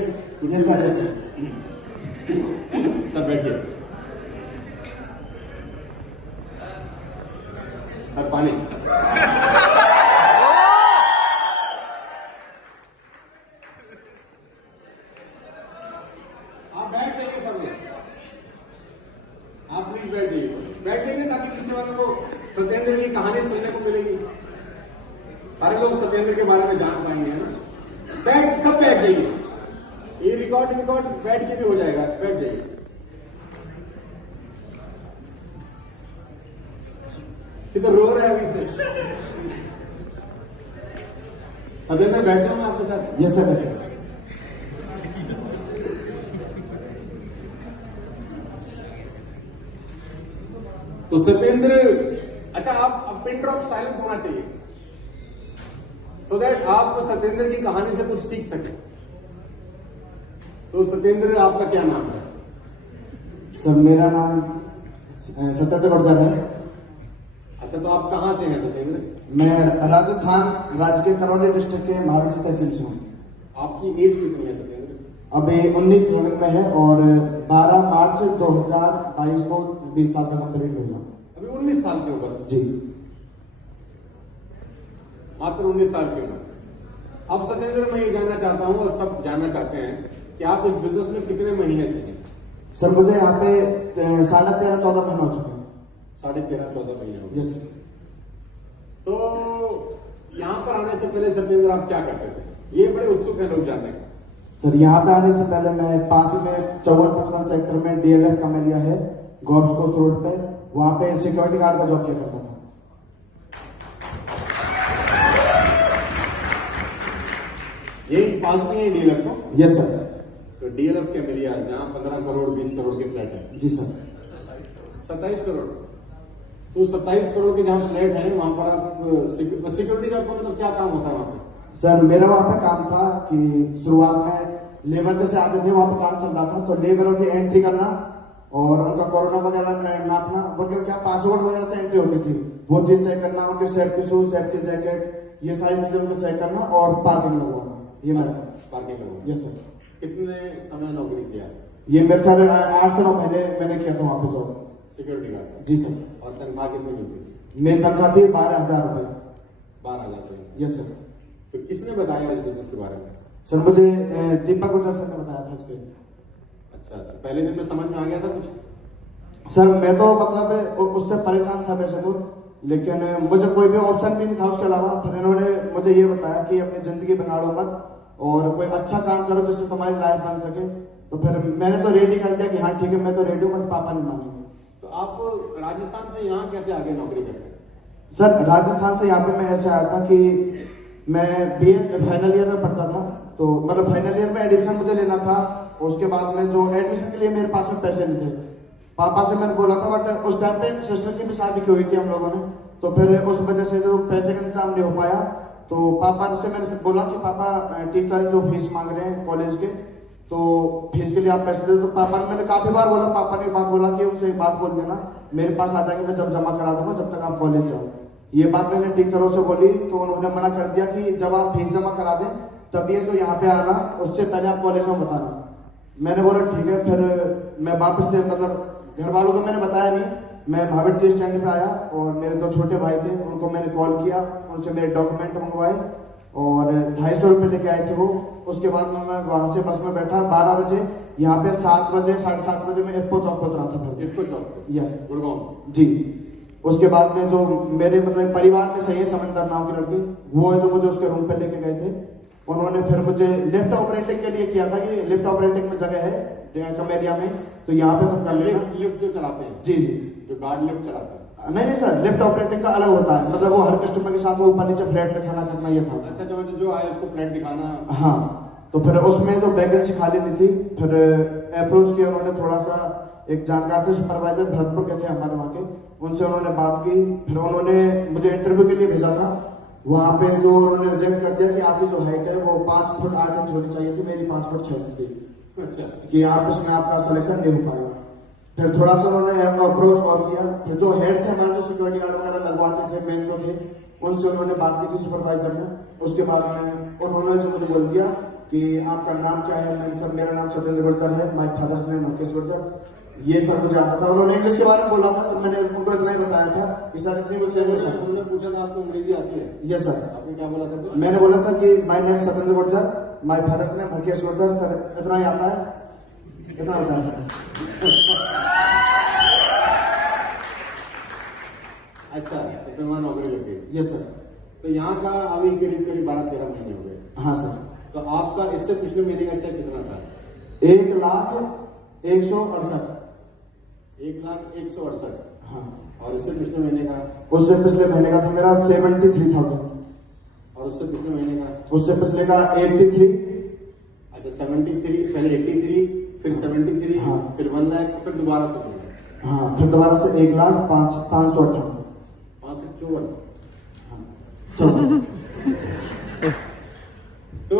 हैं। Yes sir, yes sir बैठिए। Sir पानी। आप बैठ जाइए सब लोग, आप प्लीज बैठ जाइए, बैठ जाइए ताकि पीछे वालों को सत्येंद्र की कहानी सुनने को मिलेगी। सारे लोग सत्येंद्र के बारे में जान पाएंगे, है ना। सब बैठ जाइए, ये रिकॉर्ड बैठ के भी हो जाएगा, बैठ जाइए। किधर रो रहे हैं अभी से। सत्येंद्र बैठ जाओ मैं आपके साथ। Yes sir, yes sir. तो सत्येंद्र, अच्छा आप पिन ड्रॉप साइलेंस होना चाहिए, सो दैट आप सत्येंद्र की कहानी से कुछ सीख सके। तो सत्येंद्र, आपका क्या नाम है? सर मेरा नाम सत्येंद्र गुर्जर है। अच्छा, तो आप कहां से हैं सत्येंद्र? मैं राजस्थान राज्य के करौली डिस्ट्रिक्ट के महाराष्ट्र तहसील से हूँ। आपकी एज कितनी है सत्येंद्र? अभी 19 रनिंग में है और 12 मार्च 2022 को 20 साल का कंप्लीट हो गया। अभी 19 साल के हो बस? जी, मात्र 19 साल की उम्र। अब सत्येंद्र, मैं ये जानना चाहता हूँ और सब जानना चाहते हैं कि आप इस बिजनेस में कितने महीने से हैं? सर मुझे यहाँ पे 13.5-14 महीने हो चुके हैं। 13.5-14 महीने हो गए। यस। तो यहाँ पर आने से पहले सत्येंद्र आप क्या करते थे? ये बड़े उत्सुक हैं लोग जानने का। सर यहाँ पे आने से पहले मैं पास में 54-55 सेक्टर में DLF कमेलिया है, गॉब्स कोस्ट रोड पे, वहां पे सिक्योरिटी गार्ड का जॉब किया करता था। यही पास में है DLF को? Yes sir. तो DLF के मिलिया जहाँ 15 करोड़ 20 करोड़ के फ्लैट है। जी सर। 27 करोड़। तो 27 करोड़ के जहाँ फ्लैट है वहां पर आप सिक्योरिटी जॉब का मतलब क्या काम होता है वहां पर? सर मेरा वहां पे काम था कि शुरुआत में लेबर जैसे आते थे, वहां पे काम चल रहा था, तो लेबरों की एंट्री करना और उनका कोरोना वगैरह नापना, उनके क्या पासवर्ड वगैरह से एंट्री होती थी, वो चीज चेक करना, उनके सेफ्टी शूज, सेफ्टी जैकेट, ये सारी चीजें उनको चेक करना और पार्किंग लगवाना। ये मेरा पार्किंग लगवाना। Yes sir. कितने समय नौकरी किया? ये मेरे सर 8 से 9 महीने मैंने किया था वहां पे जॉब। Security guard? जी सर। और तनख्वाह कितनी मिलती? मेरी तनख्वाह थी 12,000 रुपए। 12,000 रुपए। Yes sir. तो किसने बताया इस बिजनेस के बारे में? सर मुझे दीपक गुर्जर सर ने बताया था इसके। अच्छा, तो पहले दिन में समझ में आ गया था कुछ? सर मैं तो मतलब उससे परेशान था वैसे तो, लेकिन मुझे कोई भी ऑप्शन भी नहीं था उसके अलावा। फिर इन्होंने मुझे ये बताया कि अपनी जिंदगी बिगाड़ो मत और कोई अच्छा काम करो जिससे तुम्हारी लाइफ बन सके। तो फिर मैंने तो रेडी कर दिया कि हाँ ठीक है मैं तो रेडी हूँ, बट पापा नहीं मानेंगे। तो आप राजस्थान से यहाँ कैसे आगे नौकरी करते हैं? सर राजस्थान से यहाँ पे मैं ऐसे आया था कि मैं BA फाइनल ईयर में पढ़ता था, तो मतलब फाइनल ईयर में एडमिशन मुझे लेना था। उसके बाद में जो एडमिशन के लिए मेरे पास में पैसे नहीं थे, पापा से मैंने बोला था, बट उस टाइम पे सिस्टर की भी शादी की हुई थी हम लोगों ने, तो फिर उस वजह से जो पैसे का इंतजाम नहीं हो पाया। तो पापा से मैंने बोला कि पापा टीचर जो फीस मांग रहे हैं कॉलेज के, तो फीस के लिए आप पैसे दे दो। तो पापा ने, मैंने काफी बार बोला, पापा ने एक बात बोला कि उनसे एक बात बोल देना मेरे पास आ जाएंगे, मैं जब जमा करा दूंगा जब तक आप कॉलेज जाओ। ये बात मैंने टीचरों से बोली तो उन्होंने मना कर दिया कि जब आप फीस जमा करा दें तब ये जो यहाँ पे आना, उससे पहले आप कॉलेज में बताना। मैंने बोला ठीक है। फिर मैं वापस से मतलब घर वालों को मैंने बताया नहीं, मैं भावेड़ जी स्टैंड पे आया और मेरे 2 छोटे भाई थे, उनको मैंने कॉल किया, उनसे मेरे डॉक्यूमेंट मंगवाए और 250 रुपये लेके आए थे वो। उसके बाद मैं वहां से बस में बैठा 12 बजे, यहाँ पे 7 बजे 7:30 बजे में इफ्को चौक पे उतरा था। इफ्को चौक? यस, गुड़गांव जी। उसके बाद में जो मेरे मतलब परिवार में सही है समंदर नाम की लड़की, वो है जो मुझे उसके रूम पे लेके गए थे। उन्होंने फिर मुझे लिफ्ट ऑपरेटिंग के लिए किया था कि लिफ्ट ऑपरेटिंग में जगह है कमेरिया में, तो यहाँ पे तुम कर लेना। लिफ्ट जो चलाते हैं? जी जी, जो गार्ड लिफ्ट चलाते हैं? नहीं सर, लिफ्ट ऑपरेटिंग का अलग होता है, मतलब वो हर कस्टमर के साथ वो ऊपर नीचे फ्लैट दिखाना करना ये था। अच्छा, जो आए उसको फ्लैट दिखाना? हाँ। तो फिर उसमें जो वैकेंसी खाली नहीं थी, फिर अप्रोच किया उन्होंने, थोड़ा सा एक जानकार थे सुपरवाइजर भरतपुर के थे हमारे वहाँ के, उनसे उन्होंने बात की। फिर उन्होंने मुझे इंटरव्यू के लिए भेजा था, वहां पे जो उन्होंने रिजेक्ट कर दिया कि आपकी जो हाइट है वो 5 फुट 8 इंच होनी चाहिए थी, मेरी 5 फुट 6 इंच थी। अच्छा। कि आप इसमें आपका सिलेक्शन नहीं हो पाएगा। फिर थोड़ा सा उन्होंने अप्रोच और किया। फिर जो हेड थे हमारे, जो सिक्योरिटी गार्ड वगैरह लगवाते थे, मेन जो थे, उनसे उन्होंने बात की थी सुपरवाइजर ने। उसके बाद में उन्होंने जो मुझे बोल दिया कि आपका नाम क्या है। मैंने सर मेरा नाम सत्येंद्र गुर्जर है, my father's name Mukesh Gurjar. ये सर मुझे आता था। उन्होंने इंग्लिश के बारे में बोला था, तो मैंने उनको इतना ही बताया था कि सर इतनी मुझसे उन्होंने पूछा था आपको अंग्रेजी आती है? Yes sir. आपने क्या बोला था? मैंने बोला सर कि my name Satyendra Gurjar, my father's name Mukesh Gurjar. Sir इतना ही आता है, इतना होता है। अच्छा, तो फिर वहाँ नौकरी लग गई? Yes sir. तो यहाँ का अभी करीब करीब 12-13 महीने हो गए। हाँ सर। तो आपका इससे पिछले महीने का चेक कितना था? 1,168,000। 1,168,000। हाँ। और इससे पिछले महीने का? उससे पिछले महीने का था मेरा 73,000। और उससे पिछले महीने का? उससे पिछले का 83। अच्छा, 73, पहले 83, फिर 73, हाँ। फिर 1 लाख, फिर दोबारा से बोला। हाँ, फिर दोबारा से 1,05,558। 554। चलो। तो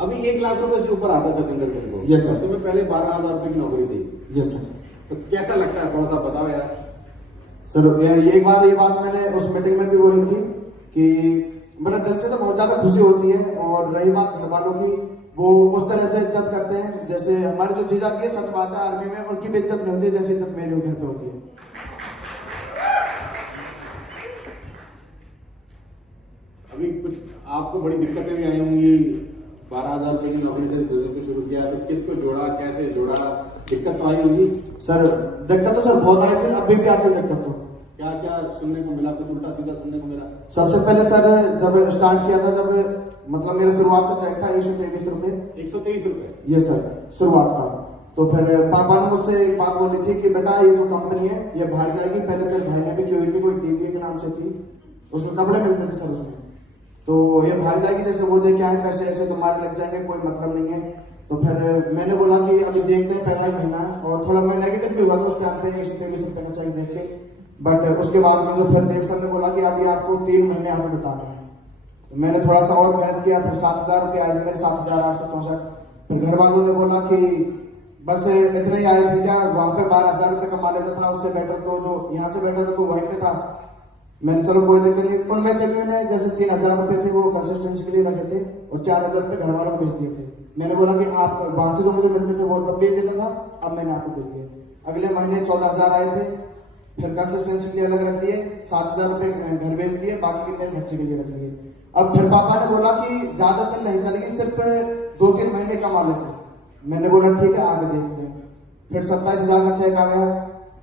अभी 1 लाख रुपए से ऊपर आता सत्येंद्र को? Yes sir. तुम्हें पहले 12,000 रुपए की नौकरी थी? Yes sir. तो कैसा लगता है, थोड़ा सा बताओ यार। सर एक बार ये बात मैंने उस मीटिंग में भी बोली थी कि मेरा दिल से तो बहुत ज्यादा खुशी होती है। और रही बात घर वालों की, वो उस तरह से इज्जत करते हैं जैसे हमारे जो जीजा की है, सच बात है, आर्मी में उनकी भी इज्जत नहीं होती जैसे इज्जत मेरी घर पे होती है। अभी कुछ आपको बड़ी दिक्कतें भी आई होंगी। 12,000 रुपए की नौकरी से बिजनेस को शुरू किया, तो किसको जोड़ा, कैसे जोड़ा, दिक्कत तो आई होगी? सर दिक्कत तो सर बहुत आई थी, अभी भी आती है दिक्कत। तो क्या क्या सुनने को मिला, कुछ उल्टा सीधा सुनने को मिला? सबसे पहले सर जब स्टार्ट किया था, जब मतलब मेरा शुरुआत का चेक था 123 रुपए। 123 रुपए? ये सर शुरुआत का। तो फिर पापा ने मुझसे एक बात बोली थी कि बेटा ये जो कंपनी है ये भाग जाएगी। पहले तेरे भाई ने भी की हुई थी, कोई टीवीए के नाम से थी, उसमें कपड़े मिलते थे सर उसमें। तो ये भाग जाएगी, जैसे वो दे के आए पैसे ऐसे तुम्हारे लग जाएंगे, कोई मतलब नहीं है। तो फिर मैंने बोला कि अभी देखते हैं, पहला ही महीना है। और थोड़ा मैं नेगेटिव भी हुआ था उस टाइम पे, 123 रुपए का चेक देख के। बट उसके बाद में जो फिर देव सर ने बोला कि अभी आपको 3 महीने यहाँ पे बताना है। मैंने थोड़ा सा और मेहनत किया, फिर 7,000 रुपये आए मेरे, 7,864। फिर घर वालों ने बोला कि बस इतने ही आए थे क्या, वहां पे 12,000 रुपये कमा लेता था, उससे बेटर तो जो यहाँ से बेटर था तो वहीं पे था। मैंने चलो कोई दिक्कत नहीं। उनमें से भी मैंने जैसे 3,000 रुपये थे वो कंसिस्टेंसी के लिए रखे थे, और 4,000 रुपये घर वालों को भेज दिए थे। मैंने बोला कि आप वहां से जो मुझे मिलते थे वो तब दे देता था, अब मैंने आपको दे दिए। अगले महीने 14,000 आए थे, फिर कंसिस्टेंसी के लिए अलग रख लिए, 7,000 रुपये घर भेज दिए, बाकी के मेरे बच्चे के लिए रख लिए। अब फिर पापा ने बोला कि ज्यादा दिन नहीं चलेगी, सिर्फ 2-3 महीने कमा लेते। मैंने बोला ठीक है, आगे देखते हैं। फिर 27,000 का चेक आ गया।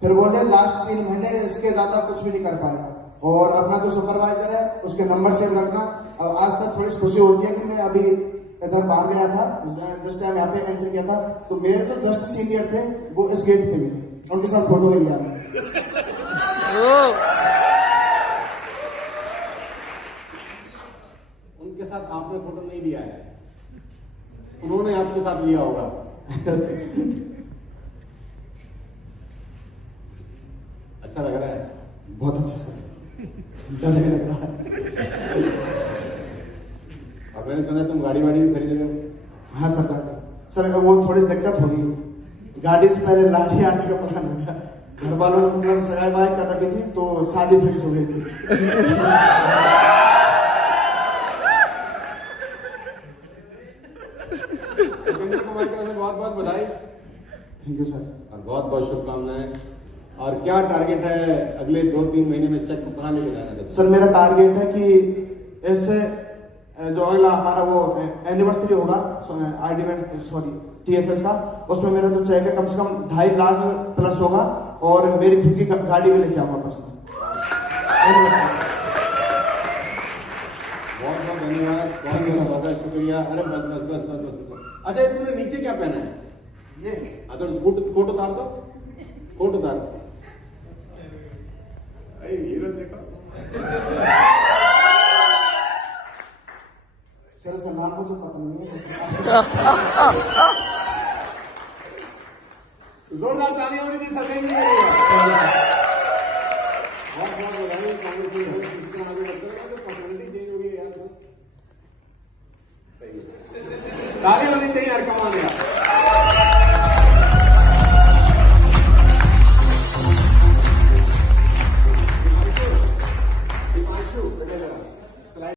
फिर बोले लास्ट 3 महीने इसके ज्यादा कुछ भी नहीं कर पाएगा, और अपना जो सुपरवाइजर है उसके नंबर सेव रखना। और आज से थोड़ी खुशी होती है कि मैं अभी इधर बाहर गया था, जिस टाइम यहाँ पे एंटर किया था, तो मेरे जो जस्ट सीनियर थे वो इस गेट पे भी, उनके साथ फोटो भी लिया। उनके साथ आपने फोटो नहीं लिया है, उन्होंने आपके साथ लिया होगा। अच्छा लग रहा है? बहुत अच्छा सर, डर नहीं लग रहा है। और मैंने सुना तुम गाड़ी वाड़ी भी खरीद रहे हो? हाँ सर वो थोड़ी दिक्कत होगी। गाड़ी से पहले लाठी आने का प्लान हो गया। घर वालों ने मतलब सगाई बाई कर रखी थी, तो शादी फिक्स हो गई थी। सत्येंद्र कुमार की तरफ से बहुत बहुत बधाई। Thank you sir. और बहुत बहुत शुभकामनाएं। और क्या टारगेट है अगले 2-3 महीने में, चेक को कहाँ लेके जाना है? सर मेरा टारगेट है कि इससे जो अगला हमारा वो एनिवर्सरी होगा TFS का, उसमें मेरा जो चेक है कम से कम 2.5 लाख प्लस होगा, और मेरी खुद की गाड़ी भी लेके आऊंगा पर्सनल। बहुत बहुत धन्यवाद, बहुत शुक्रिया। अरे बस बस बस बस बस। अच्छा, ये तूने नीचे क्या पहना है? ये तो कोट उतार दो, कोट उतार। हीरो देखो। सर इसका नाम मुझे पता नहीं है। जोरदार ताली होनी चाहिए सभी के लिए। बहुत बहुत बधाई, कांग्रेचुलेशन। इस तरह आगे बढ़ते रहो, तो पर्सनालिटी चेंज हो गई यार। ताली होनी चाहिए यार, कमाल यार।